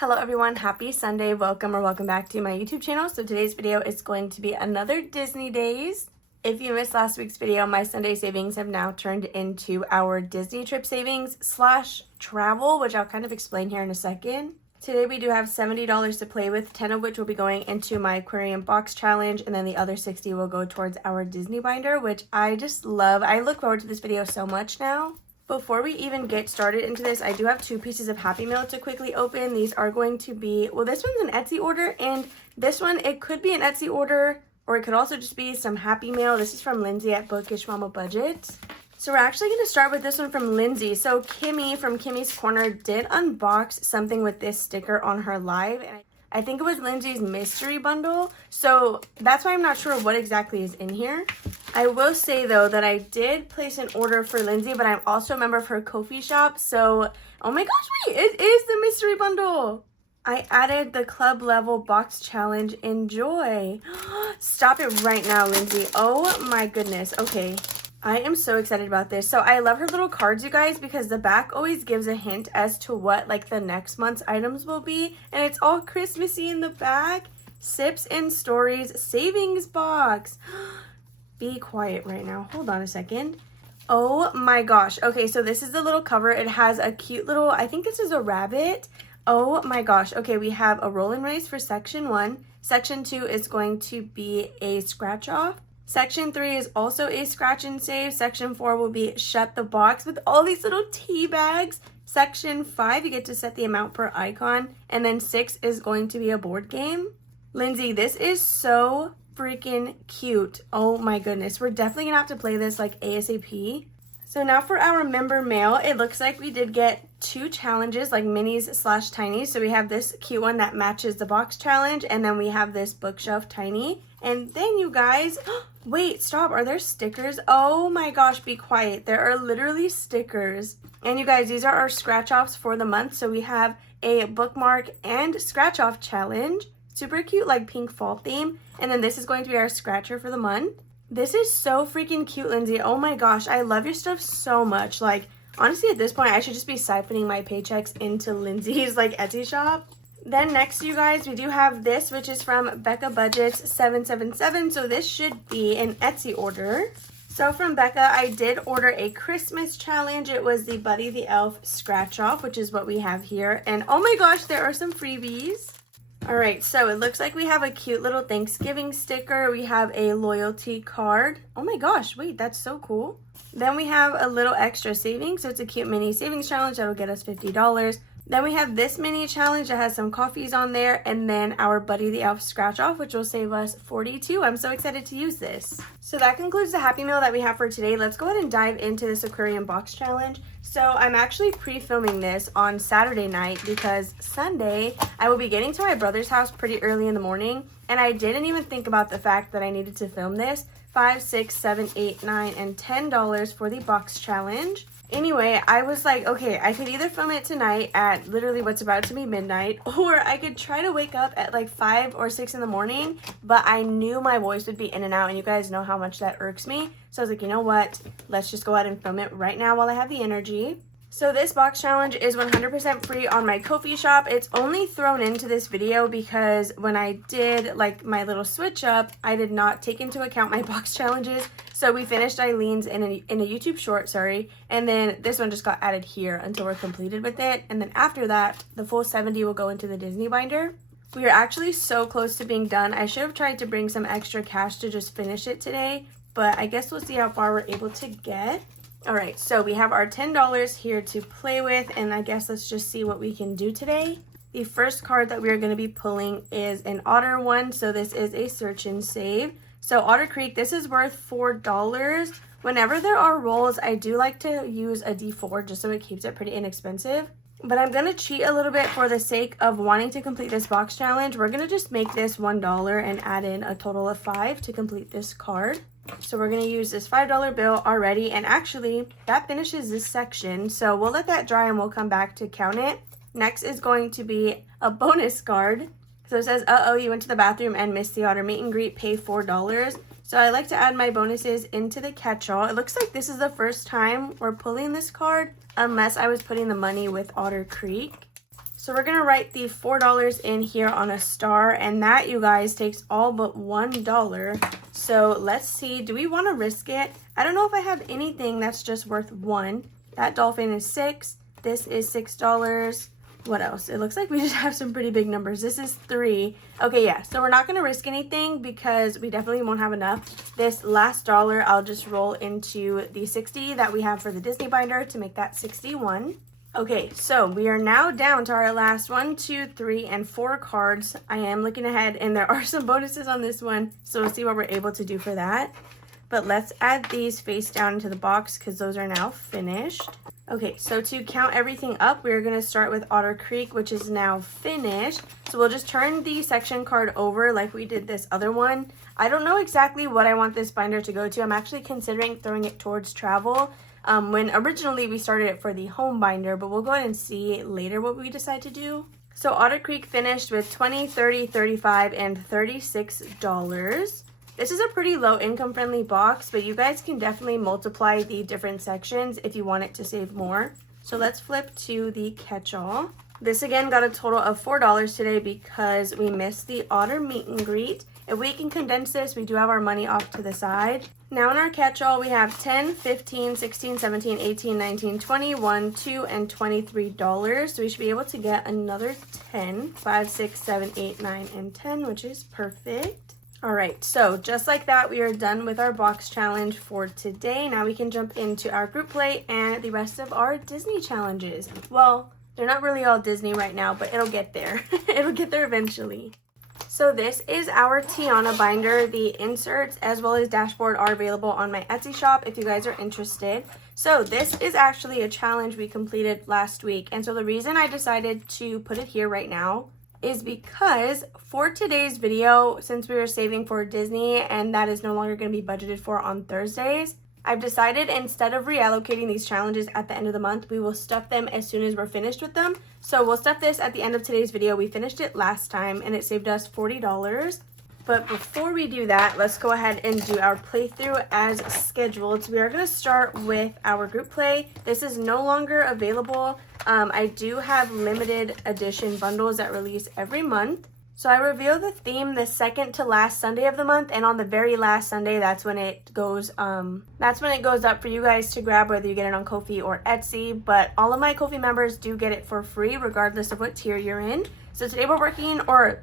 Hello everyone, happy Sunday. Welcome back to my YouTube channel. So today's video is going to be another Disney Days. If you missed last week's video, my Sunday savings have now turned into our Disney trip savings / travel, which I'll kind of explain here in a second. Today we do have $70 to play with, 10 of which will be going into my Aquarium box challenge, and then the other 60 will go towards our Disney binder, which I just love. I look forward to this video so much now. Before we even get started into this, I do have 2 pieces of Happy Mail to quickly open. These are going to be, well, this one's an Etsy order, and this one, it could be an Etsy order, or it could also just be some Happy Mail. This is from Lindsay at BudgetWithAmanda. So we're actually going to start with this one from Lindsay. So Kimmy from Kimmy's Corner did unbox something with this sticker on her live, and I think it was Lindsay's mystery bundle. So that's why I'm not sure what exactly is in here. I will say though that I did place an order for Lindsay, but I'm also a member of her Ko-fi shop. So, oh my gosh, wait, it is the mystery bundle. I added the club level box challenge. Enjoy. Stop it right now, Lindsay. Oh my goodness. Okay. I am so excited about this. So I love her little cards, you guys, because the back always gives a hint as to what like the next month's items will be. And it's all Christmassy in the back. Sips and Stories savings box. Be quiet right now. Hold on a second. Oh my gosh. Okay, so this is the little cover. It has a cute little, I think this is a rabbit. Oh my gosh. Okay, we have a roll and race for section 1. Section 2 is going to be a scratch off. Section 3 is also a scratch and save. Section 4 will be shut the box with all these little tea bags. Section 5, you get to set the amount per icon. And then 6 is going to be a board game. Lindsay, this is so freaking cute. Oh my goodness. We're definitely gonna have to play this like ASAP. So now for our member mail, it looks like we did get 2 challenges, like minis / tinies. So we have this cute one that matches the box challenge, and then we have this bookshelf tiny. And then you guys, wait, stop, are there stickers? Oh my gosh, be quiet. There are literally stickers. And you guys, these are our scratch offs for the month. So we have a bookmark and scratch off challenge. Super cute, like pink fall theme. And then this is going to be our scratcher for the month. This is so freaking cute, Lindsay. Oh my gosh, I love your stuff so much. Like, honestly, at this point, I should just be siphoning my paychecks into Lindsay's like Etsy shop. Then next, you guys, we do have this, which is from BudgetWithAmanda 777. So this should be an Etsy order. So from Becca, I did order a Christmas challenge. It was the Buddy the Elf scratch off, which is what we have here. And oh my gosh, there are some freebies. All right, so it looks like we have a cute little Thanksgiving sticker. We have a loyalty card. Oh my gosh, wait, that's so cool. Then we have a little extra savings. So it's a cute mini savings challenge that'll get us $50. Then we have this mini challenge that has some coffees on there, and then our Buddy the Elf scratch off, which will save us $42. I'm so excited to use this. So that concludes the Happy Meal that we have for today. Let's go ahead and dive into this Aquarium box challenge. So I'm actually pre-filming this on Saturday night because Sunday I will be getting to my brother's house pretty early in the morning, and I didn't even think about the fact that I needed to film this. $5, $6, $7, $8, $9, and $10 for the box challenge. Anyway, I was like, okay, I could either film it tonight at literally what's about to be midnight, or I could try to wake up at like 5 or 6 in the morning, but I knew my voice would be in and out, and you guys know how much that irks me. So I was like, you know what? Let's just go ahead and film it right now while I have the energy. So this box challenge is 100% free on my Ko-fi shop. It's only thrown into this video because when I did like my little switch up, I did not take into account my box challenges. So we finished Eileen's in a YouTube short, sorry. And then this one just got added here until we're completed with it. And then after that, the full 70 will go into the Disney binder. We are actually so close to being done. I should have tried to bring some extra cash to just finish it today, but I guess we'll see how far we're able to get. All right, so we have our $10 here to play with, and I guess let's just see what we can do today. The first card that we are going to be pulling is an Otter one, so this is a search and save. So Otter Creek, this is worth $4. Whenever there are rolls, I do like to use a D4 just so it keeps it pretty inexpensive. But I'm going to cheat a little bit for the sake of wanting to complete this box challenge. We're going to just make this $1 and add in a total of $5 to complete this card. So we're going to use this $5 bill already, and actually that finishes this section. So we'll let that dry and we'll come back to count it. Next is going to be a bonus card. So it says, uh-oh, you went to the bathroom and missed the Otter meet and greet, pay $4. So I like to add my bonuses into the catch-all. It looks like this is the first time we're pulling this card, unless I was putting the money with Otter Creek. So we're gonna write the $4 in here on a star, and that, you guys, takes all but $1. So let's see, do we want to risk it? I don't know if I have anything that's just worth $1. That dolphin is $6. This is $6. What else? It looks like we just have some pretty big numbers. This is $3. Okay, yeah, so we're not going to risk anything because we definitely won't have enough. This last dollar, I'll just roll into the 60 that we have for the Disney binder to make that 61. Okay, so we are now down to our last 1, 2, 3, and 4 cards. I am looking ahead, and there are some bonuses on this one, so we'll see what we're able to do for that. But let's add these face down into the box because those are now finished. Okay, so to count everything up, we're going to start with Otter Creek, which is now finished. So we'll just turn the section card over like we did this other one. I don't know exactly what I want this binder to go to. I'm actually considering throwing it towards travel. When originally we started it for the home binder, but we'll go ahead and see later what we decide to do. So Otter Creek finished with $20, $30, $35, and $36. This is a pretty low income friendly box, but you guys can definitely multiply the different sections if you want it to save more. So let's flip to the catch-all. This again got a total of $4 today because we missed the Otter meet and greet. If we can condense this, we do have our money off to the side. Now in our catch-all, we have 10, 15, 16, 17, 18, 19, 21, $2, and $23. So we should be able to get another 10, 5, 6, 7, 8, 9, and 10, which is perfect. All right, so just like that, we are done with our box challenge for today. Now we can jump into our group play and the rest of our Disney challenges. Well, they're not really all Disney right now, but it'll get there. It'll get there eventually. So this is our Tiana binder. The inserts as well as dashboard are available on my Etsy shop if you guys are interested. So this is actually a challenge we completed last week. And so the reason I decided to put it here right now is because for today's video, since we were saving for Disney and that is no longer going to be budgeted for on Thursdays, I've decided instead of reallocating these challenges at the end of the month, we will stuff them as soon as we're finished with them. So we'll stuff this at the end of today's video. We finished it last time and it saved us $40. But before we do that, let's go ahead and do our playthrough as scheduled. So we are going to start with our group play. This is no longer available. I do have limited edition bundles that release every month. So I reveal the theme the second to last Sunday of the month, and on the very last Sunday, that's when it goes up for you guys to grab, whether you get it on Ko-fi or Etsy. But all of my Ko-fi members do get it for free, regardless of what tier you're in. So today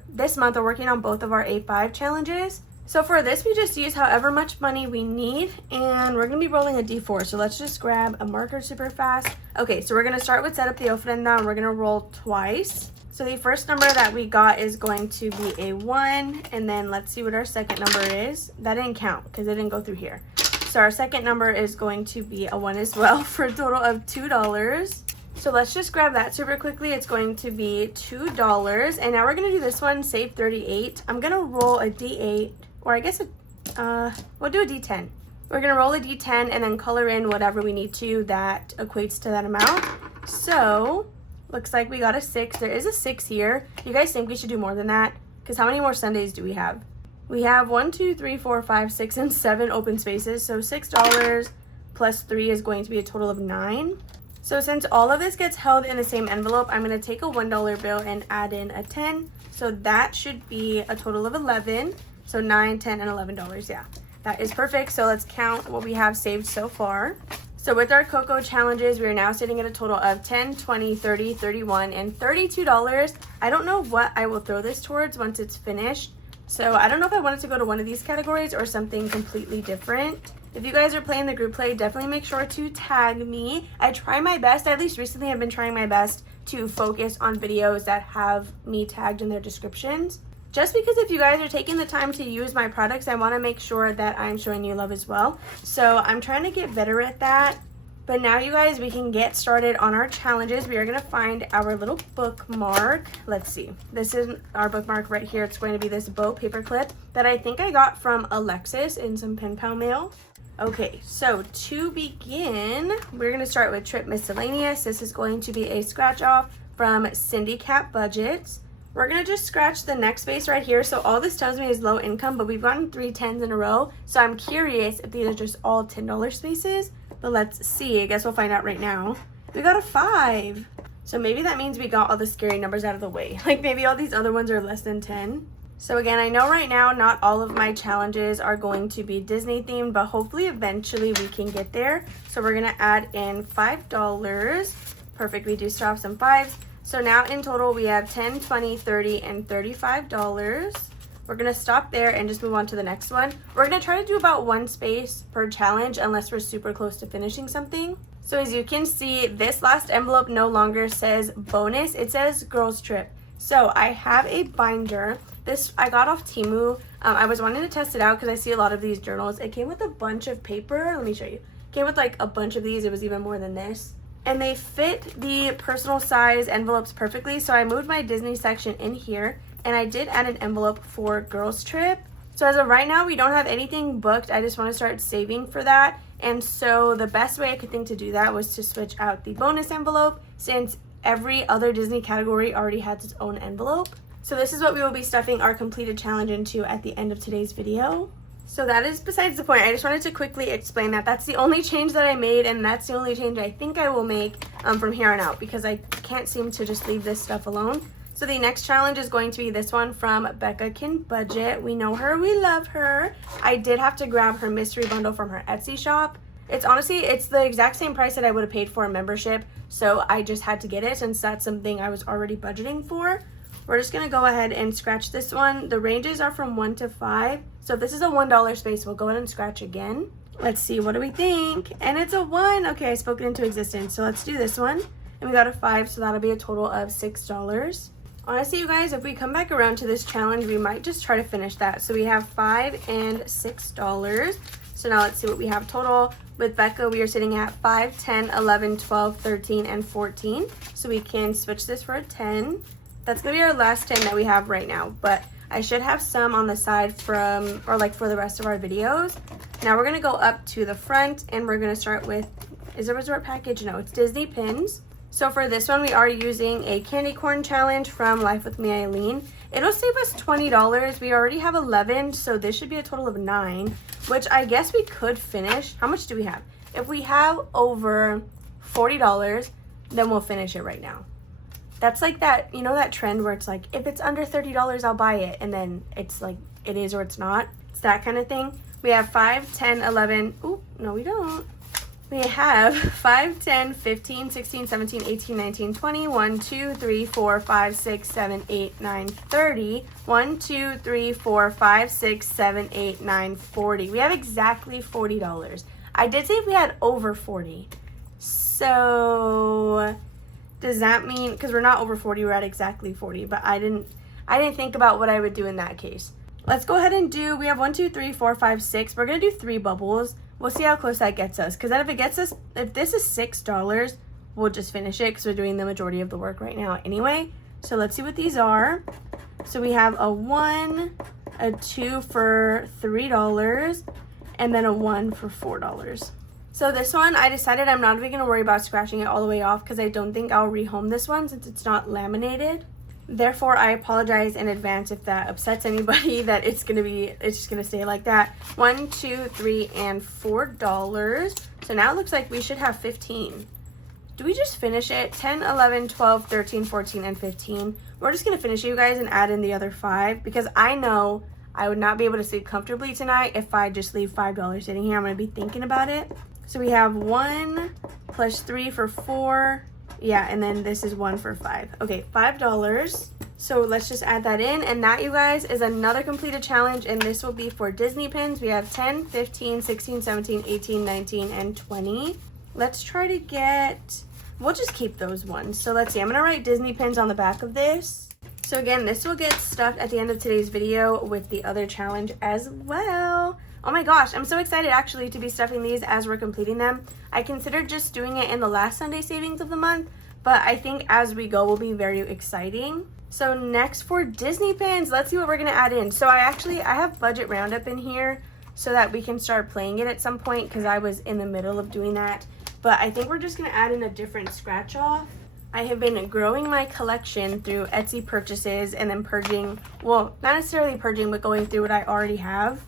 this month we're working on both of our A5 challenges. So for this, we just use however much money we need, and we're gonna be rolling a D4. So let's just grab a marker super fast. Okay, so we're gonna start with set up the ofrenda, and we're gonna roll twice. So the first number that we got is going to be a 1, and then let's see what our second number is. That didn't count because it didn't go through here. So our second number is going to be a 1 as well for a total of $2. So let's just grab that super quickly. It's going to be $2. And now we're going to do this one, save 38. I'm going to roll a D8, or I guess we'll do a D10. We're going to roll a D10 and then color in whatever we need to that equates to that amount. So looks like we got a 6. There is a 6 here. You guys think we should do more than that? Because how many more Sundays do we have? We have 1, 2, 3, 4, 5, 6, and 7 open spaces. So $6 plus 3 is going to be a total of 9. So since all of this gets held in the same envelope, I'm going to take a $1 bill and add in a 10. So that should be a total of 11. So 9, 10, and $11. Yeah, that is perfect. So let's count what we have saved so far. So with our Coco challenges, we are now sitting at a total of 10, 20, 30, 31, and $32. I don't know what I will throw this towards once it's finished. So I don't know if I want it to go to one of these categories or something completely different. If you guys are playing the group play, definitely make sure to tag me. I try my best, at least recently I've been trying my best to focus on videos that have me tagged in their descriptions. Just because if you guys are taking the time to use my products, I want to make sure that I'm showing you love as well. So I'm trying to get better at that. But now you guys, we can get started on our challenges. We are going to find our little bookmark. Let's see. This is our bookmark right here. It's going to be this bow paper clip that I think I got from Alexis in some pen pal mail. Okay, so to begin, we're going to start with Trip Miscellaneous. This is going to be a scratch off from CyndiCatBudgets. We're going to just scratch the next space right here. So all this tells me is low income, but we've gotten 3 10s in a row. So I'm curious if these are just all $10 spaces. But let's see. I guess we'll find out right now. We got a 5. So maybe that means we got all the scary numbers out of the way. Like maybe all these other ones are less than 10. So again, I know right now not all of my challenges are going to be Disney themed, but hopefully eventually we can get there. So we're gonna add in $5. Perfect, we do still have some 5s. So now in total we have $10, $20, $30, and $35. We're gonna stop there and just move on to the next one. We're gonna try to do about 1 space per challenge unless we're super close to finishing something. So as you can see, this last envelope no longer says bonus, it says girls trip. So I have a binder. This I got off Temu. I was wanting to test it out because I see a lot of these journals. It came with a bunch of paper. Let me show you. It came with like a bunch of these. It was even more than this. And they fit the personal size envelopes perfectly. So I moved my Disney section in here and I did add an envelope for girls trip. So as of right now, we don't have anything booked. I just want to start saving for that. And so the best way I could think to do that was to switch out the bonus envelope since every other Disney category already has its own envelope. So this is what we will be stuffing our completed challenge into at the end of today's video. So that is besides the point. I just wanted to quickly explain that that's the only change that I made, and that's the only change I think I will make from here on out because I can't seem to just leave this stuff alone. So the next challenge is going to be this one from Becca Can Budget. We know her, we love her. I did have to grab her mystery bundle from her Etsy shop. It's honestly, it's the exact same price that I would have paid for a membership. So I just had to get it since that's something I was already budgeting for. We're just gonna go ahead and scratch this one. The ranges are from 1 to 5. So if this is a $1 space, we'll go ahead and scratch again. Let's see, what do we think? And it's a 1. Okay, I spoke it into existence. So let's do this one. And we got a 5, so that'll be a total of $6. Honestly, you guys, if we come back around to this challenge, we might just try to finish that. So we have $5 and $6. So now let's see what we have total. With Becca, we are sitting at 5, 10, 11, 12, 13, and 14. So we can switch this for a 10. That's gonna be our last 10 that we have right now, but I should have some on the side from, or like for the rest of our videos. Now we're gonna go up to the front and we're gonna start with, is it a resort package? No, it's Disney pins. So for this one, we are using a candy corn challenge from Life with Me Eileen. It'll save us $20. We already have 11, so this should be a total of 9, which I guess we could finish. How much do we have? If we have over $40, then we'll finish it right now. That's like that, you know that trend where it's like, if it's under $30, I'll buy it. And then it's like, it is or it's not. It's that kind of thing. We have 5, 10, 11. Ooh, no, we don't. We have 5, 10, 15, 16, 17, 18, 19, 20, 1, 2, 3, 4, 5, 6, 7, 8, 9, 30. 1, 2, 3, 4, 5, 6, 7, 8, 9, 40. We have exactly $40. I did say we had over 40. So does that mean, because we're not over 40, we're at exactly 40, but I didn't think about what I would do in that case. Let's go ahead and do, we have 1, 2, 3, 4, 5, 6. We're going to do 3 bubbles. We'll see how close that gets us. Because then if it gets us, if this is $6, we'll just finish it because we're doing the majority of the work right now anyway. So let's see what these are. So we have a 1, a 2 for $3, and then a 1 for $4. So this one, I decided I'm not even going to worry about scratching it all the way off because I don't think I'll rehome this one since it's not laminated. Therefore, I apologize in advance if that upsets anybody that it's just gonna stay like that. 1, 2, 3, and $4. So now it looks like we should have 15. Do we just finish it? 10, 11, 12, 13, 14, and 15. We're just gonna finish it, you guys, and add in the other 5 because I know I would not be able to sleep comfortably tonight if I just leave $5 sitting here. I'm gonna be thinking about it. So we have 1 plus 3 for 4. Yeah, and then this is 1 for 5. Okay, $5. So let's just add that in. And that, you guys, is another completed challenge. And this will be for Disney pins. We have 10, 15, 16, 17, 18, 19, and 20. Let's try to get, we'll just keep those ones. So let's see, I'm going to write Disney pins on the back of this. So again, this will get stuffed at the end of today's video with the other challenge as well. Oh my gosh, I'm so excited actually to be stuffing these as we're completing them. I considered just doing it in the last Sunday savings of the month, but I think as we go will be very exciting. So next for Disney pins, let's see what we're gonna add in. So I have Budget Roundup in here so that we can start playing it at some point because I was in the middle of doing that. But I think we're just gonna add in a different scratch off. I have been growing my collection through Etsy purchases and then purging, well, not necessarily purging, but going through what I already have.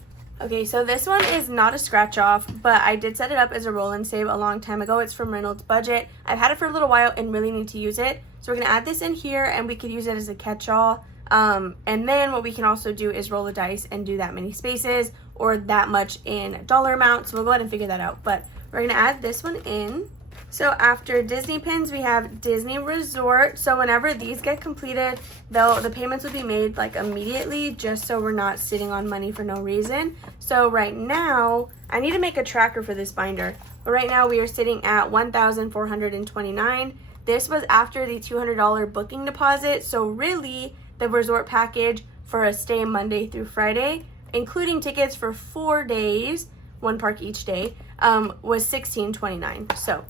Okay, so this one is not a scratch off, but I did set it up as a roll and save a long time ago. It's from Reynolds Budget. I've had it for a little while and really need to use it. So we're gonna add this in here and we could use it as a catch-all. And then what we can also do is roll a dice and do that many spaces or that much in dollar amount. So we'll go ahead and figure that out. But we're gonna add this one in. So after Disney pins, we have Disney Resort. So whenever these get completed, the payments will be made like immediately, just so we're not sitting on money for no reason. So right now, I need to make a tracker for this binder. But right now we are sitting at $1,429. This was after the $200 booking deposit. So really, the resort package for a stay Monday through Friday, including tickets for 4 days, one park each day, was $1,629. So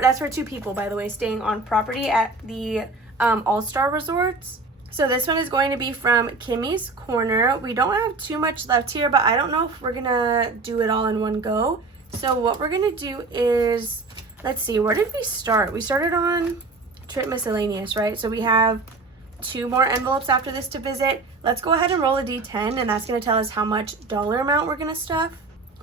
that's for 2 people, by the way, staying on property at the All-Star Resorts. So this one is going to be from Kimmy's Corner. We don't have too much left here, but I don't know if we're gonna do it all in one go. So what we're gonna do is, let's see, where did we start? We started on Trip Miscellaneous, right? So we have 2 more envelopes after this to visit. Let's go ahead and roll a D10, and that's gonna tell us how much dollar amount we're gonna stuff.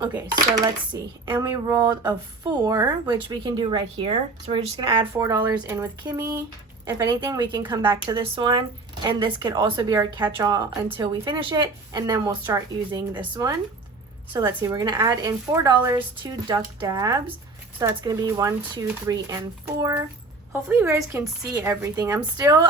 Okay, so let's see. And we rolled a 4, which we can do right here. So we're just gonna add $4 in with Kimmy. If anything, we can come back to this one, and this could also be our catch-all until we finish it, and then we'll start using this one. So let's see, we're gonna add in $4 to Duck Dabs. So that's gonna be 1, 2, 3, and 4. Hopefully you guys can see everything. I'm so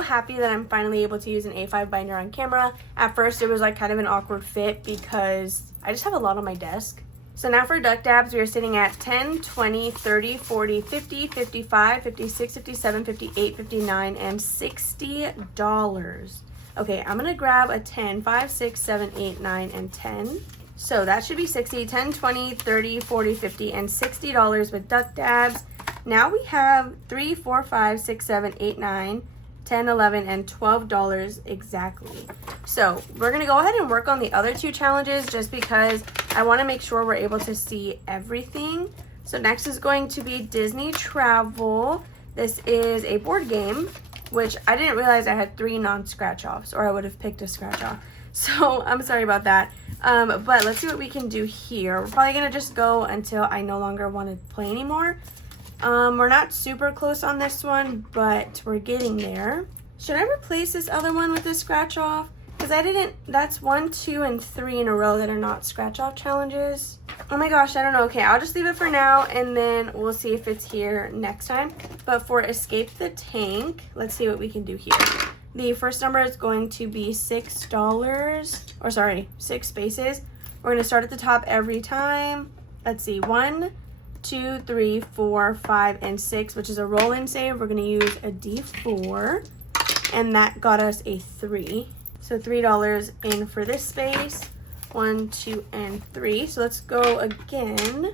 happy that I'm finally able to use an A5 binder on camera. At first it was like kind of an awkward fit because I just have a lot on my desk. So now for Duck Dabs, we are sitting at 10, 20, 30, 40, 50, 55, 56, 57, 58, 59, and $60. Okay, I'm gonna grab a 10, 5, 6, 7, 8, 9, and 10. So that should be 60, 10, 20, 30, 40, 50, and $60 with Duck Dabs. Now we have 3, 4, 5, 6, 7, 8, 9, 10, 11, and $12 exactly. So we're gonna go ahead and work on the other 2 challenges just because I wanna make sure we're able to see everything. So next is going to be Disney Travel. This is a board game, which I didn't realize I had 3 non-scratch offs, or I would have picked a scratch off. So I'm sorry about that. But let's see what we can do here. We're probably gonna just go until I no longer want to play anymore. We're not super close on this one, but we're getting there. Should I replace this other one with a scratch off? Because that's 1, 2, and 3 in a row that are not scratch off challenges. Oh my gosh, I don't know. Okay, I'll just leave it for now and then we'll see if it's here next time. But for Escape the Tank, let's see what we can do here. The first number is going to be $6, or sorry, 6 spaces. We're gonna start at the top every time. Let's see, 1, 2, 3, 4, 5, and 6, which is a roll and save. We're gonna use a D4, and that got us a 3. So $3 in for this space. 1, 2, and 3. So let's go again.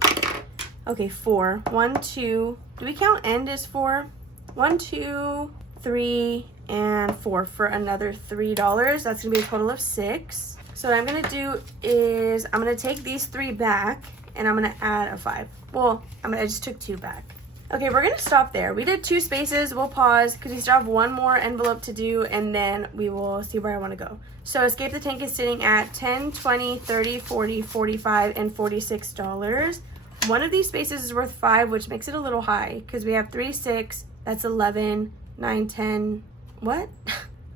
Okay, 4. 1, 2. Do we count end as 4? 1, 2, 3, and 4 for another $3. That's gonna be a total of 6. So what I'm gonna do is I'm gonna take these 3 back and I'm gonna add a 5. Well, I just took 2 back. Okay, we're gonna stop there. We did 2 spaces. We'll pause because we still have 1 more envelope to do, and then we will see where I wanna go. So Escape the Tank is sitting at 10, 20, 30, 40, 45, and $46. One of these spaces is worth 5, which makes it a little high because we have 3, 6, that's 11, 9, 10, what?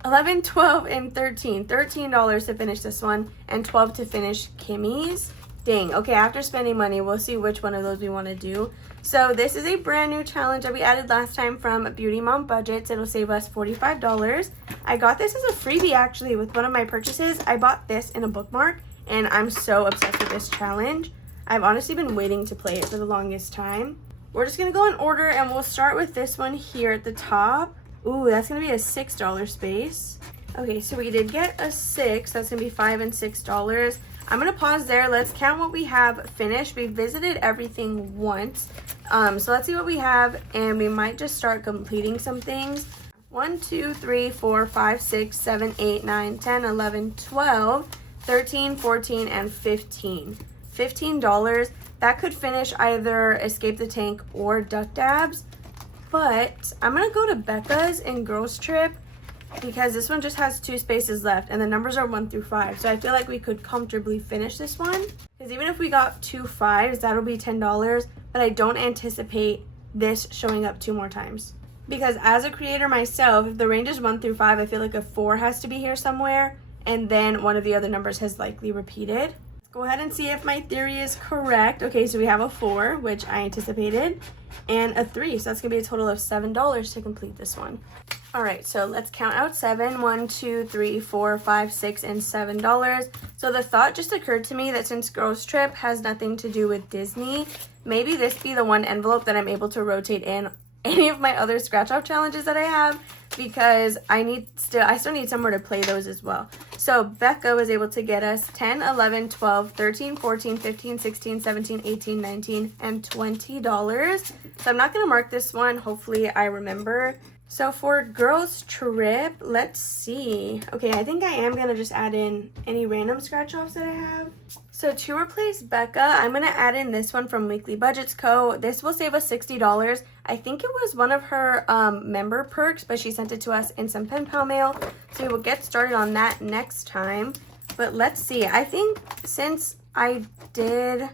11, 12, and 13. $13 to finish this one, and 12 to finish Kimmy's. Dang, okay, after spending money, we'll see which one of those we want to do. So this is a brand new challenge that we added last time from Beauty Mom Budgets. It'll save us $45. I got this as a freebie actually with one of my purchases. I bought this in a bookmark, and I'm so obsessed with this challenge. I've honestly been waiting to play it for the longest time. We're just gonna go in order, and we'll start with this one here at the top. Ooh, that's gonna be a $6 space. Okay, so we did get a 6. That's gonna be $5 and $6. I'm gonna pause there. Let's count what we have finished. We visited everything once. So let's see what we have, and we might just start completing some things. 1, 2, 3, 4, 5, 6, 7, 8, 9, 10, 11, 12, 13, 14, and 15. $15. That could finish either Escape the Tank or Duck Dabs. But I'm gonna go to Becca's and Girls Trip because this one just has 2 spaces left and the numbers are 1 through 5. So I feel like we could comfortably finish this one, because even if we got 2 5s, that'll be $10, but I don't anticipate this showing up 2 more times. Because as a creator myself, if the range is 1 through 5, I feel like a 4 has to be here somewhere, and then one of the other numbers has likely repeated. Let's go ahead and see if my theory is correct. Okay, so we have a 4, which I anticipated, and a 3, so that's gonna be a total of $7 to complete this one. All right, so let's count out 7. 1, 2, 3, 4, 5, 6, and $7. So the thought just occurred to me that since Girls Trip has nothing to do with Disney, maybe this be the one envelope that I'm able to rotate in any of my other scratch off challenges that I have, because I still need somewhere to play those as well. So Becca was able to get us 10, 11, 12, 13, 14, 15, 16, 17, 18, 19, and $20. So I'm not going to mark this one. Hopefully I remember. So for Girls Trip, let's see. Okay, I think I am going to just add in any random scratch offs that I have. So to replace Becca, I'm going to add in this one from Weekly Budgets Co. This will save us $60. I think it was one of her member perks, but she sent it to us in some pen pal mail. So we will get started on that next time. But let's see. I think since I didn't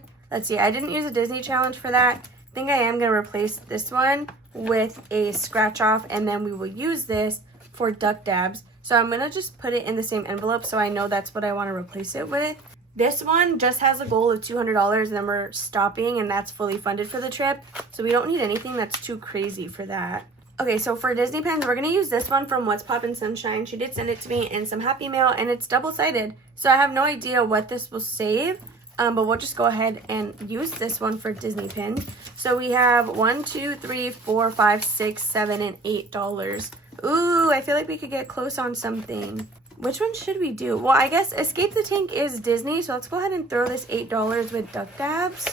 use a Disney challenge for that, I think I am going to replace this one with a scratch off, and then we will use this for Duck Dabs. So I'm going to just put it in the same envelope so I know that's what I want to replace it with. This one just has a goal of $200, and then we're stopping, and that's fully funded for the trip. So we don't need anything that's too crazy for that. Okay, so for Disney pens, we're going to use this one from What's Poppin' Sunshine. She did send it to me in some Happy Mail, and it's double-sided. So I have no idea what this will save, but we'll just go ahead and use this one for Disney pins. So we have 1, 2, 3, 4, 5, 6, 7, and $8. Ooh, I feel like we could get close on something. Which one should we do? Well, I guess Escape the Tank is Disney, so let's go ahead and throw this $8 with Duck Dabs.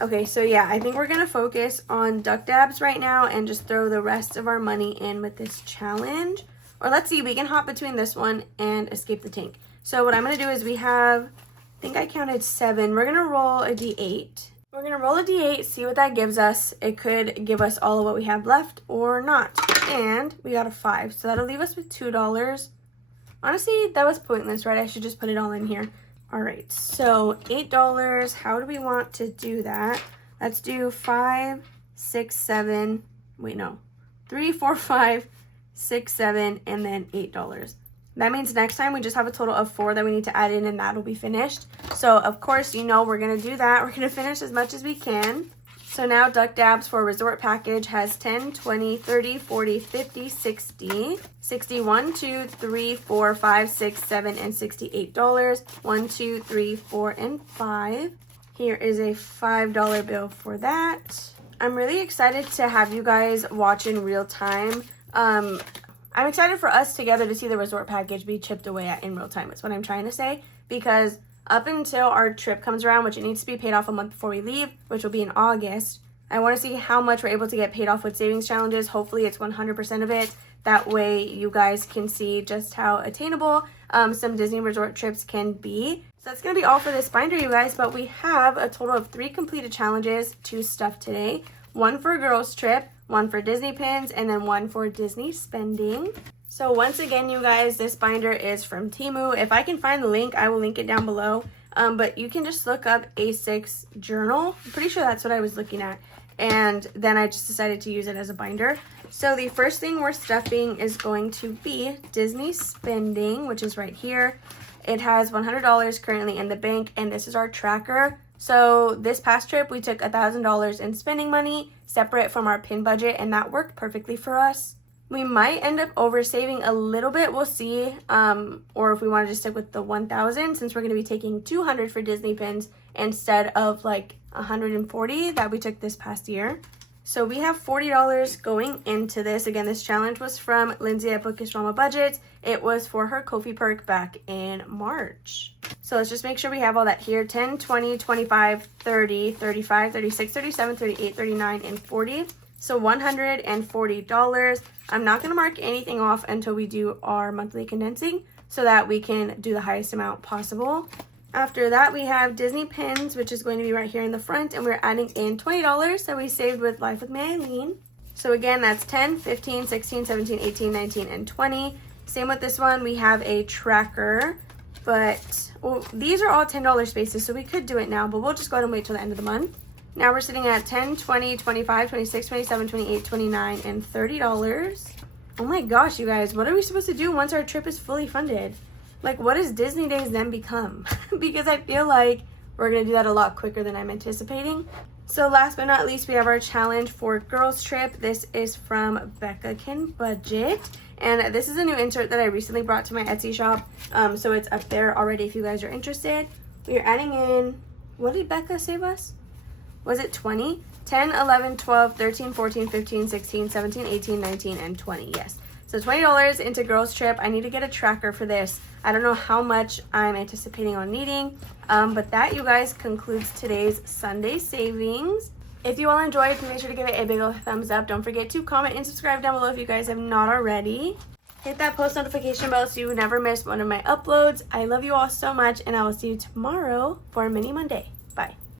Okay, so yeah, I think we're going to focus on Duck Dabs right now and just throw the rest of our money in with this challenge. Or let's see, we can hop between this one and Escape the Tank. So what I'm going to do is we have, I think I counted 7. We're going to roll a D8. We're going to roll a D8, see what that gives us. It could give us all of what we have left or not. And we got a 5, so that'll leave us with $2. Honestly, that was pointless, right? I should just put it all in here. All right, so $8. How do we want to do that? Let's do 5, 6, 7. Wait, no. 3, 4, 5, 6, 7, and then $8. That means next time we just have a total of 4 that we need to add in, and that'll be finished. So, of course, you know we're going to do that. We're going to finish as much as we can. So now Duck Dabs for Resort Package has 10, 20, 30, 40, 50, 60, 61, 2, 3, 4, 5, 6, 7, and $68. 1, 2, 3, 4, and 5. Here is a $5 bill for that. I'm really excited to have you guys watch in real time. I'm excited for us together to see the Resort Package be chipped away at in real time. That's what I'm trying to say, because up until our trip comes around, which it needs to be paid off a month before we leave, which will be in August, I want to see how much we're able to get paid off with savings challenges. Hopefully it's 100% of it. That way you guys can see just how attainable some Disney resort trips can be. So that's going to be all for this binder, you guys, but we have a total of 3 completed challenges to stuff today. 1 for Girls Trip, 1 for Disney pins, and then 1 for Disney spending. So once again, you guys, this binder is from Temu. If I can find the link, I will link it down below. But you can just look up A6 journal. I'm pretty sure that's what I was looking at. And then I just decided to use it as a binder. So the first thing we're stuffing is going to be Disney spending, which is right here. It has $100 currently in the bank, and this is our tracker. So this past trip, we took $1,000 in spending money separate from our pin budget, and that worked perfectly for us. We might end up oversaving a little bit, we'll see, or if we want to just stick with the 1,000, since we're going to be taking 200 for Disney pins instead of like 140 that we took this past year. So we have $40 going into this. Again, this challenge was from Lindsay at Bookish Drama Budgets. It was for her Ko-fi perk back in March. So let's just make sure we have all that here. 10, 20, 25, 30, 35, 36, 37, 38, 39, and 40. So $140. I'm not going to mark anything off until we do our monthly condensing so that we can do the highest amount possible. After that, we have Disney pins, which is going to be right here in the front, and we're adding in $20 that we saved with Life with Me Eileen. So again, that's 10, 15, 16, 17, 18, 19, and 20. Same with this one. We have a tracker, but well, these are all $10 spaces, so we could do it now, but we'll just go ahead and wait till the end of the month. Now we're sitting at $10, $20, $25, $26, $27, $28, $29, and $30. Oh my gosh, you guys, what are we supposed to do once our trip is fully funded? Like, what does Disney Days then become? Because I feel like we're gonna do that a lot quicker than I'm anticipating. So last but not least, we have our challenge for girls trip. This is from Becca Can Budget. And this is a new insert that I recently brought to my Etsy shop. So it's up there already if you guys are interested. We are adding in, what did Becca save us? Was it 20? 10, 11, 12, 13, 14, 15, 16, 17, 18, 19, and 20. Yes. So $20 into girls trip. I need to get a tracker for this. I don't know how much I'm anticipating on needing. But that, you guys, concludes today's Sunday savings. If you all enjoyed, make sure to give it a big old thumbs up. Don't forget to comment and subscribe down below if you guys have not already. Hit that post notification bell so you never miss one of my uploads. I love you all so much, and I will see you tomorrow for Mini Monday.